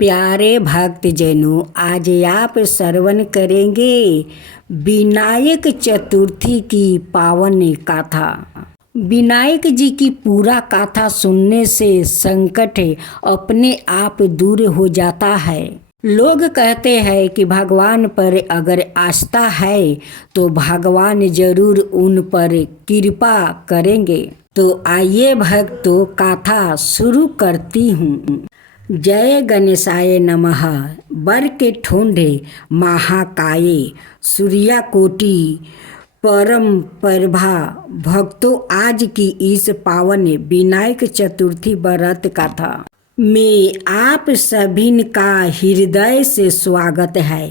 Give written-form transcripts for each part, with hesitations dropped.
प्यारे भक्तजनों, आज आप श्रवण करेंगे विनायक चतुर्थी की पावन गाथा। विनायक जी की पूरा गाथा सुनने से संकट अपने आप दूर हो जाता है। लोग कहते हैं कि भगवान पर अगर आस्था है तो भगवान जरूर उन पर कृपा करेंगे। तो आइए भक्तों, गाथा शुरू करती हूँ। जय गणेशाय नमः। वर के ठोंढे महाकाय, सूर्याकोटि परम प्रभा। भक्तों, आज की इस पावन विनायक चतुर्थी व्रत गाथा में आप सभी का हृदय से स्वागत है।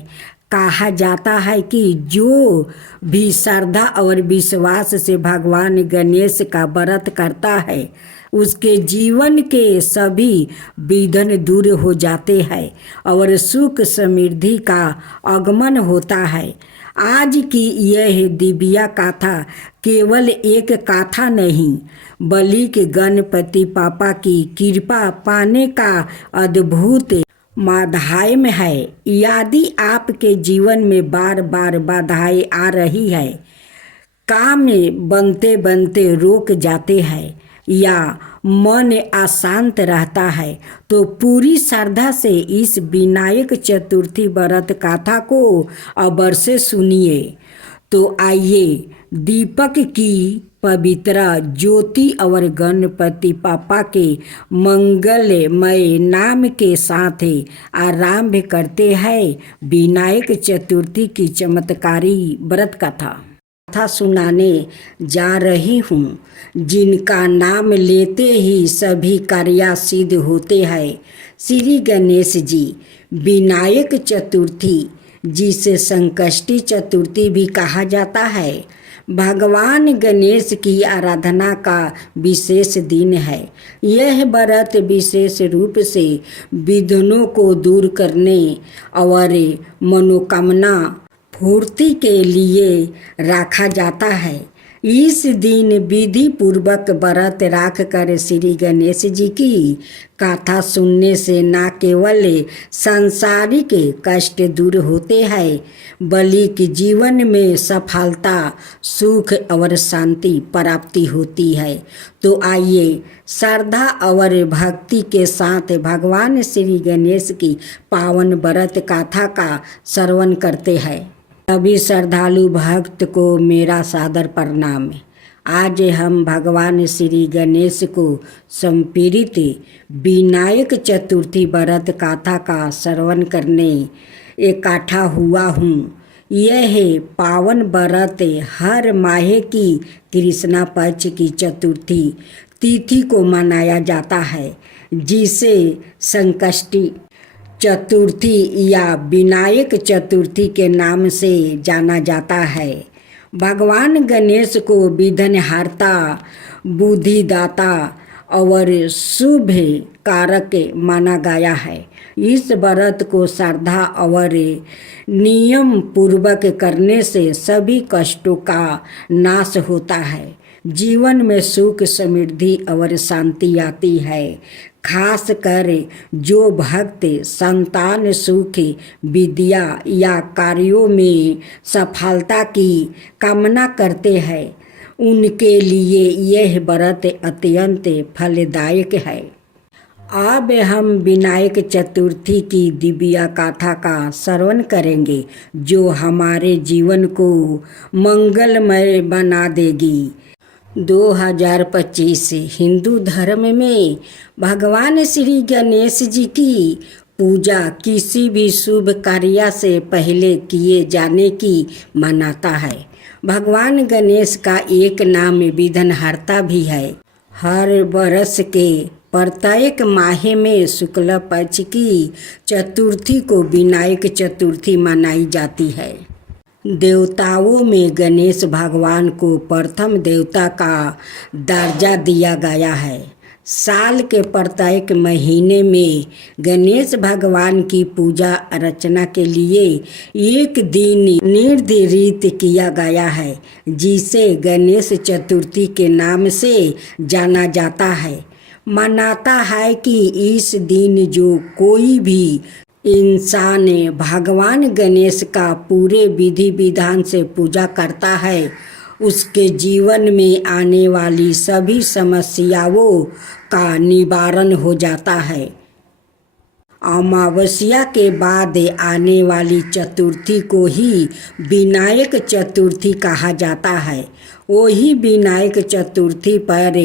कहा जाता है कि जो भी श्रद्धा और विश्वास से भगवान गणेश का व्रत करता है उसके जीवन के सभी विघ्न दूर हो जाते हैं और सुख समृद्धि का आगमन होता है। आज की यह दिव्य गाथा केवल एक गाथा नहीं बल्कि गणपति पापा की कृपा पाने का अद्भुत माध्यम है। यदि आपके जीवन में बार बार बाधाएं आ रही है, काम बनते बनते रुक जाते हैं या मन अशांत रहता है, तो पूरी श्रद्धा से इस विनायक चतुर्थी व्रत गाथा को अवश्य सुनिए। तो आइए दीपक की पवित्र ज्योति और गणपति पापा के मंगलमय नाम के साथ आरंभ करते हैं विनायक चतुर्थी की चमत्कारी व्रत कथा सुनाने जा रही हूँ, जिनका नाम लेते ही सभी कार्य सिद्ध होते हैं। श्री गणेश जी। विनायक चतुर्थी, जिसे संकष्टी चतुर्थी भी कहा जाता है, भगवान गणेश की आराधना का विशेष दिन है। यह व्रत विशेष रूप से विघ्नों को दूर करने और मनोकामना पूर्ति के लिए रखा जाता है। इस दिन विधि पूर्वक व्रत रख कर श्री गणेश जी की गाथा सुनने से न केवल सांसारिक कष्ट दूर होते हैं बल्कि जीवन में सफलता, सुख और शांति प्राप्ति होती है। तो आइए श्रद्धा और भक्ति के साथ भगवान श्री गणेश की पावन व्रत गाथा का श्रवण करते हैं। सभी श्रद्धालु भक्त को मेरा सादर प्रणाम। आज हम भगवान श्री गणेश को समर्पित विनायक चतुर्थी व्रत गाथा का श्रवण करने इकट्ठा हुआ हूँ। यह पावन व्रत हर माह की कृष्णा पक्ष की चतुर्थी तिथि को मनाया जाता है, जिसे संकष्टी चतुर्थी या विनायक चतुर्थी के नाम से जाना जाता है। भगवान गणेश को विघ्नहर्ता, बुद्धिदाता और शुभ कारक माना गया है। इस व्रत को श्रद्धा और नियम पूर्वक करने से सभी कष्टों का नाश होता है, जीवन में सुख समृद्धि और शांति आती है। खास कर जो भक्त संतान सुख, विद्या या कार्यों में सफलता की कामना करते हैं, उनके लिए यह व्रत अत्यंत फलदायक है। अब हम विनायक चतुर्थी की दिव्य गाथा का श्रवण करेंगे, जो हमारे जीवन को मंगलमय बना देगी। 2025 हिंदू धर्म में भगवान श्री गणेश जी की पूजा किसी भी शुभ कार्य से पहले किए जाने की मान्यता है। भगवान गणेश का एक नाम विघ्नहर्ता भी है। हर वर्ष के प्रत्येक माह में शुक्ल पक्ष की चतुर्थी को विनायक चतुर्थी मनाई जाती है। देवताओं में गणेश भगवान को प्रथम देवता का दर्जा दिया गया है। साल के प्रत्येक महीने में गणेश भगवान की पूजा अर्चना के लिए एक दिन निर्धारित किया गया है, जिसे गणेश चतुर्थी के नाम से जाना जाता है। मनाता है कि इस दिन जो कोई भी इंसान भगवान गणेश का पूरे विधि विधान से पूजा करता है, उसके जीवन में आने वाली सभी समस्याओं का निवारण हो जाता है। अमावस्या के बाद आने वाली चतुर्थी को ही विनायक चतुर्थी कहा जाता है। वही विनायक चतुर्थी पर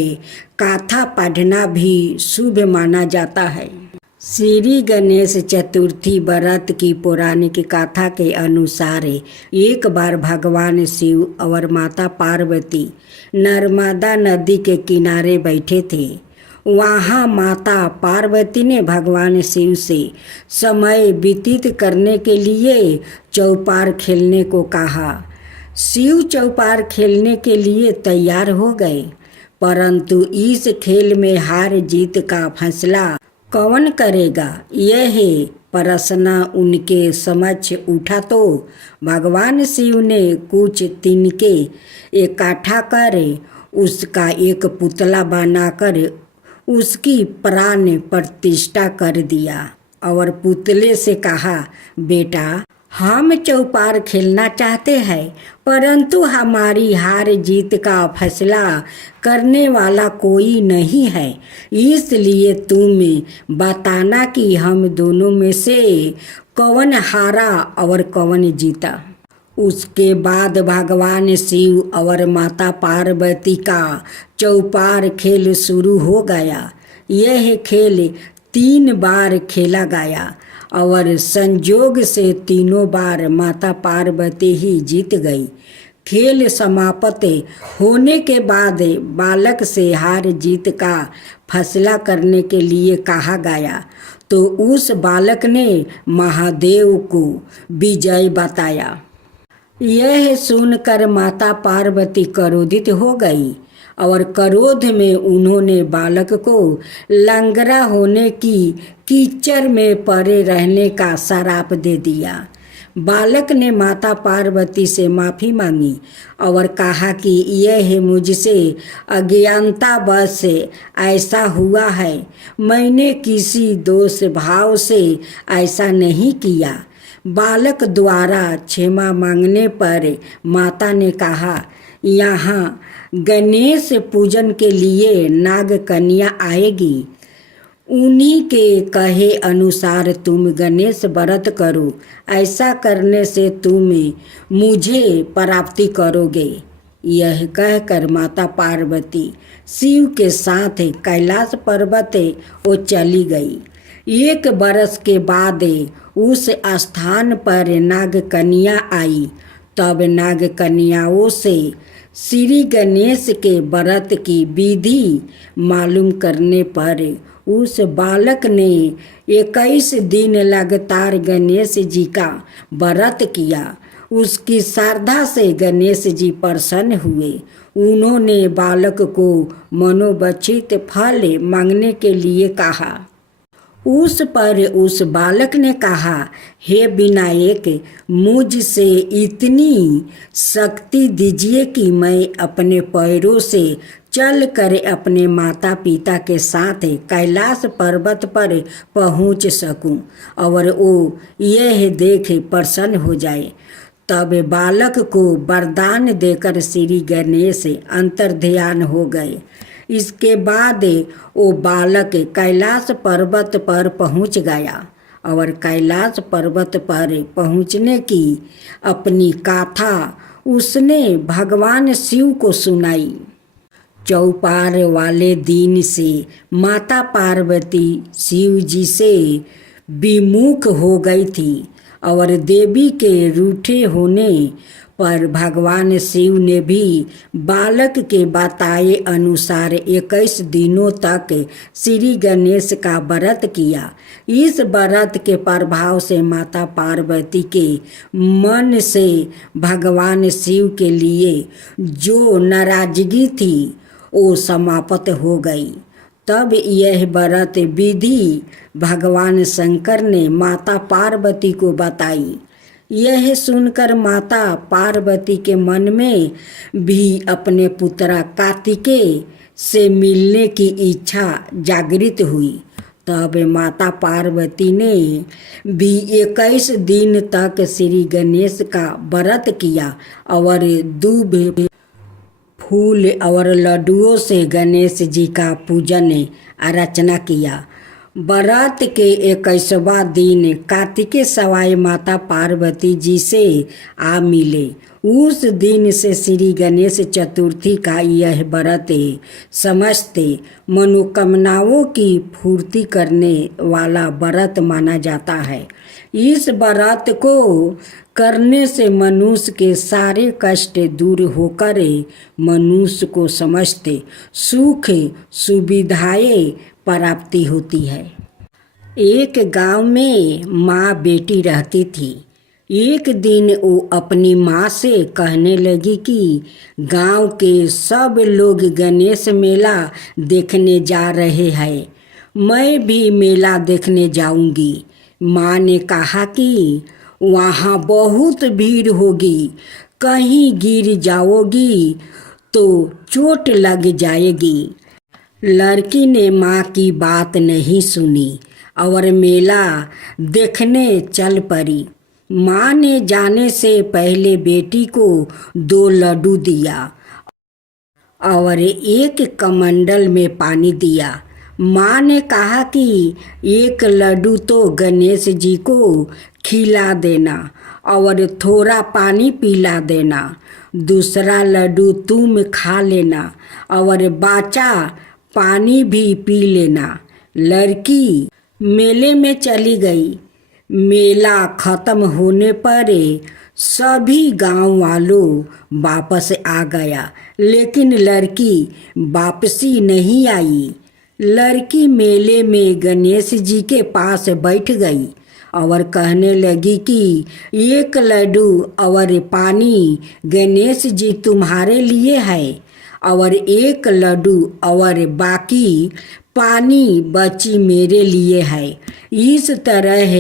कथा पढ़ना भी शुभ माना जाता है। श्री गणेश चतुर्थी व्रत की पौराणिक कथा के अनुसार एक बार भगवान शिव और माता पार्वती नर्मदा नदी के किनारे बैठे थे। वहाँ माता पार्वती ने भगवान शिव से समय व्यतीत करने के लिए चौपार खेलने को कहा। शिव चौपार खेलने के लिए तैयार हो गए, परंतु इस खेल में हार जीत का फैसला कौन करेगा, यह प्रश्न उनके समक्ष उठा तो भगवान शिव ने कुछ तिनके इकट्ठा कर उसका एक पुतला बनाकर उसकी प्राण प्रतिष्ठा कर दिया और पुतले से कहा, बेटा, हम चौपार खेलना चाहते हैं, परंतु हमारी हार जीत का फैसला करने वाला कोई नहीं है, इसलिए तुम बताना कि हम दोनों में से कौन हारा और कौन जीता। उसके बाद भगवान शिव और माता पार्वती का चौपार खेल शुरू हो गया। यह खेल 3 बार खेला गया और संयोग से तीनों बार माता पार्वती ही जीत गई। खेल समाप्त होने के बाद बालक से हार जीत का फैसला करने के लिए कहा गया, तो उस बालक ने महादेव को विजय बताया। यह सुनकर माता पार्वती क्रोधित हो गई और क्रोध में उन्होंने बालक को लंगड़ा होने की कीचड़ में पड़े रहने का श्राप दे दिया। बालक ने माता पार्वती से माफ़ी मांगी और कहा कि यह मुझसे अज्ञानतावश ऐसा हुआ है, मैंने किसी दोष भाव से ऐसा नहीं किया। बालक द्वारा क्षमा मांगने पर माता ने कहा, यहाँ गणेश पूजन के लिए नाग कन्या आएगी, उन्हीं के कहे अनुसार तुम गणेश व्रत करो, ऐसा करने से तुम मुझे प्राप्ति करोगे। यह कहकर माता पार्वती शिव के साथ कैलाश पर्वत वो चली गई। 1 बरस के बाद उस स्थान पर नाग कन्या आई। तब नाग कन्याओं से श्री गणेश के व्रत की विधि मालूम करने पर उस बालक ने 21 दिन लगातार गणेश जी का व्रत किया। उसकी श्रद्धा से गणेश जी प्रसन्न हुए। उन्होंने बालक को मनोवांछित फल मांगने के लिए कहा। उस पर उस बालक ने कहा, हे विनायक, मुझसे इतनी शक्ति दीजिए कि मैं अपने पैरों से चल कर अपने माता पिता के साथ कैलाश पर्वत पर पहुंच सकूं और वो यह देख प्रसन्न हो जाए। तब बालक को वरदान देकर श्री गणेश अंतर्ध्यान हो गए। इसके बाद वो बालक कैलाश पर्वत पर पहुंच गया और कैलाश पर्वत पर पहुंचने की अपनी गाथा उसने भगवान शिव को सुनाई। चौपार वाले दिन से माता पार्वती शिव जी से विमुख हो गई थी और देवी के रूठे होने पर भगवान शिव ने भी बालक के बताए अनुसार 21 दिनों तक श्री गणेश का व्रत किया। इस व्रत के प्रभाव से माता पार्वती के मन से भगवान शिव के लिए जो नाराजगी थी वो समाप्त हो गई। तब यह व्रत विधि भगवान शंकर ने माता पार्वती को बताई। यह सुनकर माता पार्वती के मन में भी अपने पुत्र कार्तिकेय से मिलने की इच्छा जागृत हुई। तब माता पार्वती ने भी 21 दिन तक श्री गणेश का व्रत किया और दूब, फूल और लड्डुओं से गणेश जी का पूजन अर्चना किया। व्रत के 21वां दिन कार्तिकेय सवाई माता पार्वती जी से आ मिले। उस दिन से श्री गणेश चतुर्थी का यह व्रत समस्त मनोकामनाओं की पूर्ति करने वाला व्रत माना जाता है। इस व्रत को करने से मनुष्य के सारे कष्ट दूर होकर मनुष्य को समस्त सुख सुविधाएं प्राप्ति होती है। एक गांव में माँ बेटी रहती थी। एक दिन वो अपनी माँ से कहने लगी कि गांव के सब लोग गणेश मेला देखने जा रहे हैं, मैं भी मेला देखने जाऊंगी। माँ ने कहा कि वहाँ बहुत भीड़ होगी, कहीं गिर जाओगी तो चोट लग जाएगी। लड़की ने माँ की बात नहीं सुनी और मेला देखने चल पड़ी। माँ ने जाने से पहले बेटी को 2 लड्डू दिया और एक कमंडल में पानी दिया। माँ ने कहा कि एक लड्डू तो गणेश जी को खिला देना और थोड़ा पानी पिला देना, दूसरा लड्डू तुम खा लेना और बाचा पानी भी पी लेना। लड़की मेले में चली गई। मेला खत्म होने पर सभी गांव वालों वापस आ गया, लेकिन लड़की वापसी नहीं आई। लड़की मेले में गणेश जी के पास बैठ गई और कहने लगी कि एक लड्डू और पानी गणेश जी तुम्हारे लिए है और एक लड्डू और बाकी पानी बची मेरे लिए है। इस तरह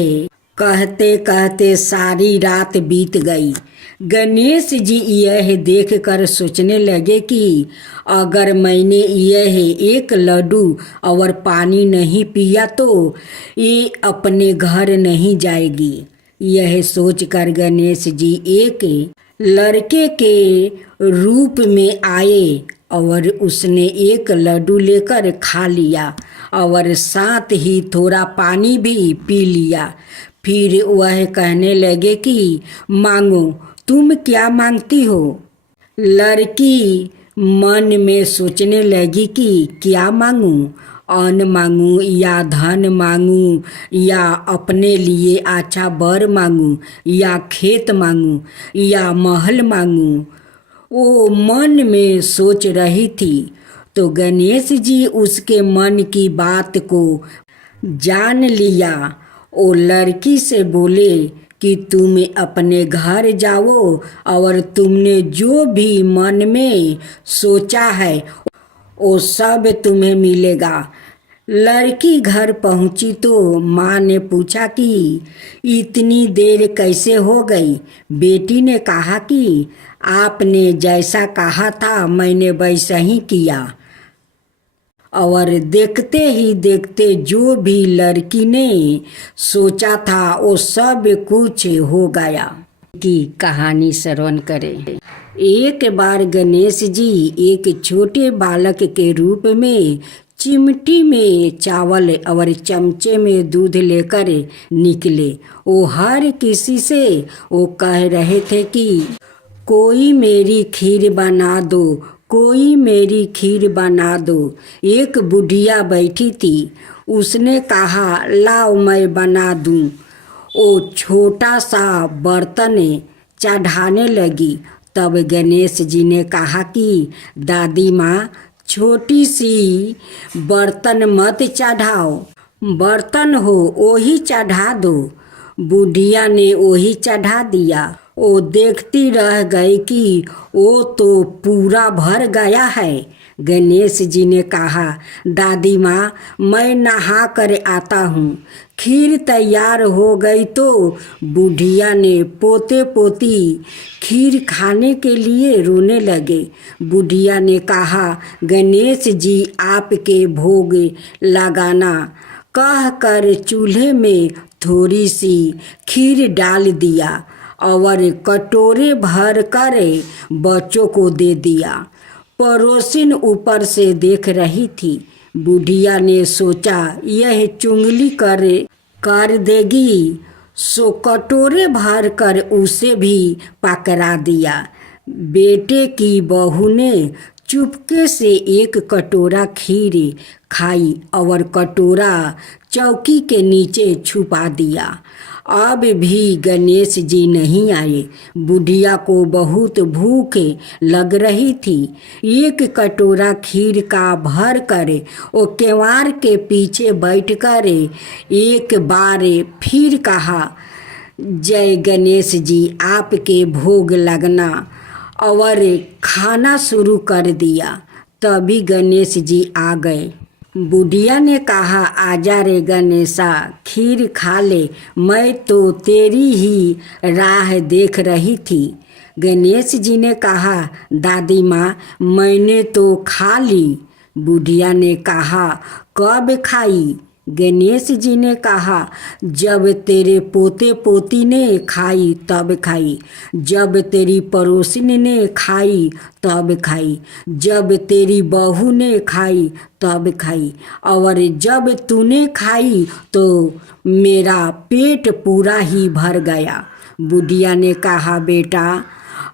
कहते कहते सारी रात बीत गई। गणेश जी यह देखकर सोचने लगे कि अगर मैंने यह एक लड्डू और पानी नहीं पिया तो ये अपने घर नहीं जाएगी। यह सोचकर गणेश जी एक लड़के के रूप में आए और उसने एक लड्डू लेकर खा लिया और साथ ही थोड़ा पानी भी पी लिया। फिर वह कहने लगे कि मांगो, तुम क्या मांगती हो? लड़की मन में सोचने लगी कि क्या मांगूं, अन्न मांगूं या धन मांगूं या अपने लिए अच्छा वर मांगूं या खेत मांगूं या महल मांगूं। वो मन में सोच रही थी तो गणेश जी उसके मन की बात को जान लिया। वो लड़की से बोले कि तुम अपने घर जाओ और तुमने जो भी मन में सोचा है वो सब तुम्हें मिलेगा। लड़की घर पहुंची तो माँ ने पूछा कि इतनी देर कैसे हो गई? बेटी ने कहा कि आपने जैसा कहा था मैंने वैसा ही किया। और देखते ही देखते जो भी लड़की ने सोचा था वो सब कुछ हो गया। की कहानी श्रवण करें। एक बार गणेश जी एक छोटे बालक के रूप में चिमटी में चावल और चमचे में दूध लेकर निकले। वो हर किसी से वो कह रहे थे कि कोई मेरी खीर बना दो, कोई मेरी खीर बना दो। एक बुढ़िया बैठी थी, उसने कहा लाओ मैं बना दूं। वो छोटा सा बर्तन चढ़ाने लगी। तब गणेश जी ने कहा कि दादी माँ छोटी सी बर्तन मत चढ़ाओ, बर्तन हो वही चढ़ा दो। बुढ़िया ने वही चढ़ा दिया। वो देखती रह गई कि वो तो पूरा भर गया है। गणेश जी ने कहा, दादी माँ मैं नहा कर आता हूँ। खीर तैयार हो गई तो बुढ़िया ने पोते पोती खीर खाने के लिए रोने लगे। बुढ़िया ने कहा, गणेश जी आपके भोग लगाना कह कर चूल्हे में थोड़ी सी खीर डाल दिया और कटोरे भर कर बच्चों को दे दिया। पड़ोसिन ऊपर से देख रही थी। बुढ़िया ने सोचा यह चुंगली कर देगी, सो कटोरे भर कर उसे भी पकड़ा दिया। बेटे की बहू ने चुपके से एक कटोरा खीर खाई और कटोरा चौकी के नीचे छुपा दिया। अब भी गणेश जी नहीं आए। बुढ़िया को बहुत भूख लग रही थी। एक कटोरा खीर का भर कर वो केवाड़ के पीछे बैठ कर एक बार फिर कहा, जय गणेश जी आपके भोग लगना, और खाना शुरू कर दिया। तभी गणेश जी आ गए। बुढ़िया ने कहा, आजा रे गणेशा खीर खा ले, मैं तो तेरी ही राह देख रही थी। गणेश जी ने कहा, दादी माँ मैंने तो खा ली। बुढ़िया ने कहा, कब खाई? गणेश जी ने कहा, जब तेरे पोते पोती ने खाई तब खाई, जब तेरी पड़ोसिन ने खाई तब खाई, जब तेरी बहू ने खाई तब खाई, और जब तूने खाई तो मेरा पेट पूरा ही भर गया। बुढ़िया ने कहा, बेटा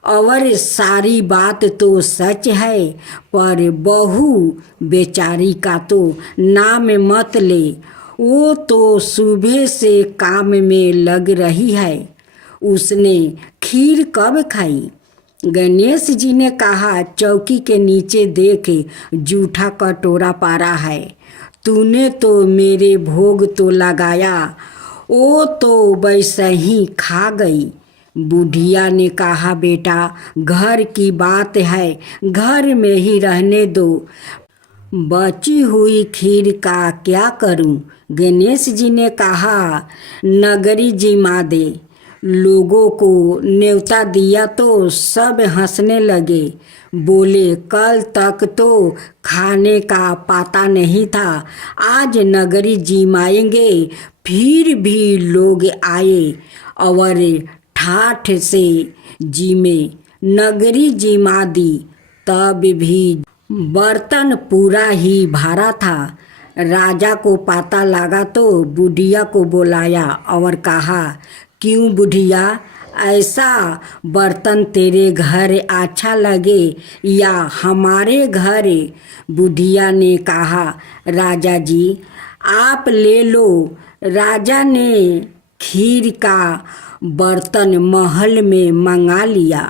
और सारी बात तो सच है, पर बहू बेचारी का तो नाम मत ले, वो तो सुबह से काम में लग रही है। उसने खीर कब खाई? गणेश जी ने कहा, चौकी के नीचे देख जूठा कटोरा पारा है, तूने तो मेरे भोग तो लगाया, वो तो वैसे ही खा गई। बुढ़िया ने कहा, बेटा घर की बात है, घर में ही रहने दो, बची हुई खीर का क्या करूं? गणेश जी ने कहा, नगरी जिमा दे। लोगों को न्योता दिया तो सब हंसने लगे। बोले, कल तक तो खाने का पता नहीं था, आज नगरी जिमाएंगे। फिर भी लोग आए और ठाठ से जिमे, नगरी जिमा दी। तब भी बर्तन पूरा ही भरा था। राजा को पता लगा तो बुढ़िया को बुलाया और कहा, क्यों बुढ़िया, ऐसा बर्तन तेरे घर अच्छा लगे या हमारे घर? बुढ़िया ने कहा, राजा जी आप ले लो। राजा ने खीर का बर्तन महल में मंगा लिया।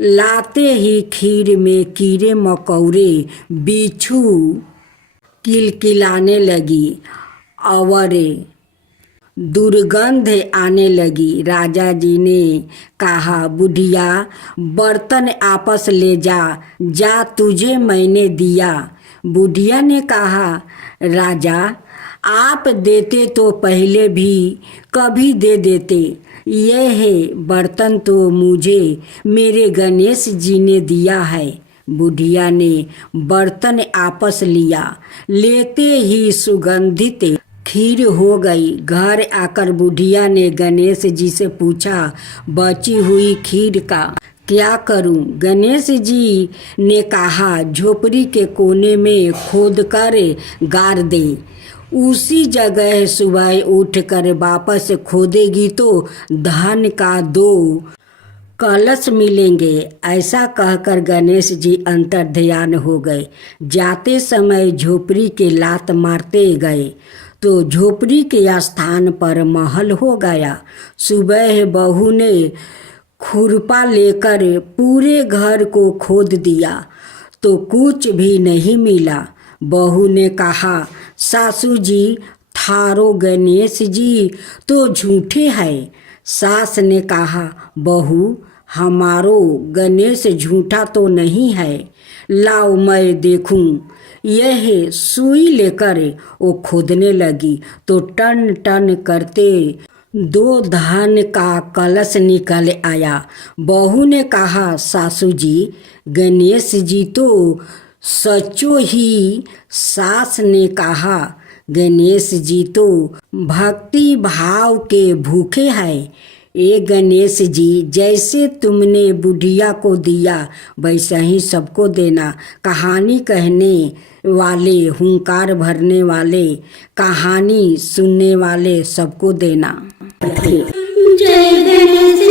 लाते ही खीर में कीड़े मकोड़े बिच्छू किलकिलाने लगी और दुर्गंध आने लगी। राजा जी ने कहा, बुढ़िया बर्तन आपस ले जा, जा तुझे मैंने दिया। बुढ़िया ने कहा, राजा आप देते तो पहले भी कभी दे देते, यह है बर्तन तो मुझे मेरे गणेश जी ने दिया है। बुढ़िया ने बर्तन आपस लिया, लेते ही सुगंधित खीर हो गई। घर आकर बुढ़िया ने गणेश जी से पूछा, बची हुई खीर का क्या करूं? गणेश जी ने कहा, झोपड़ी के कोने में खोद कर गाड़ दे, उसी जगह सुबह उठकर वापस खोदेगी तो धन का 2 कलश मिलेंगे। ऐसा कहकर गणेश जी अंतर ध्यान हो गए। जाते समय झोपड़ी के लात मारते गए तो झोपड़ी के स्थान पर महल हो गया। सुबह बहू ने खुरपा लेकर पूरे घर को खोद दिया तो कुछ भी नहीं मिला। बहू ने कहा, सासू जी थारो गणेश जी तो झूठे हैं। सास ने कहा, बहू हमारो गणेश झूठा तो नहीं है, लाओ मैं देखूं। यह सुई लेकर वो खोदने लगी तो टन टन करते 2 धान का कलश निकल आया। बहू ने कहा, सासू जी, गणेश जी तो सचो ही। सास ने कहा, गणेश जी तो भक्ति भाव के भूखे हैं। ए गणेश जी, जैसे तुमने बुढ़िया को दिया वैसा ही सबको देना। कहानी कहने वाले, हुंकार भरने वाले, कहानी सुनने वाले सबको देना। जय गणेश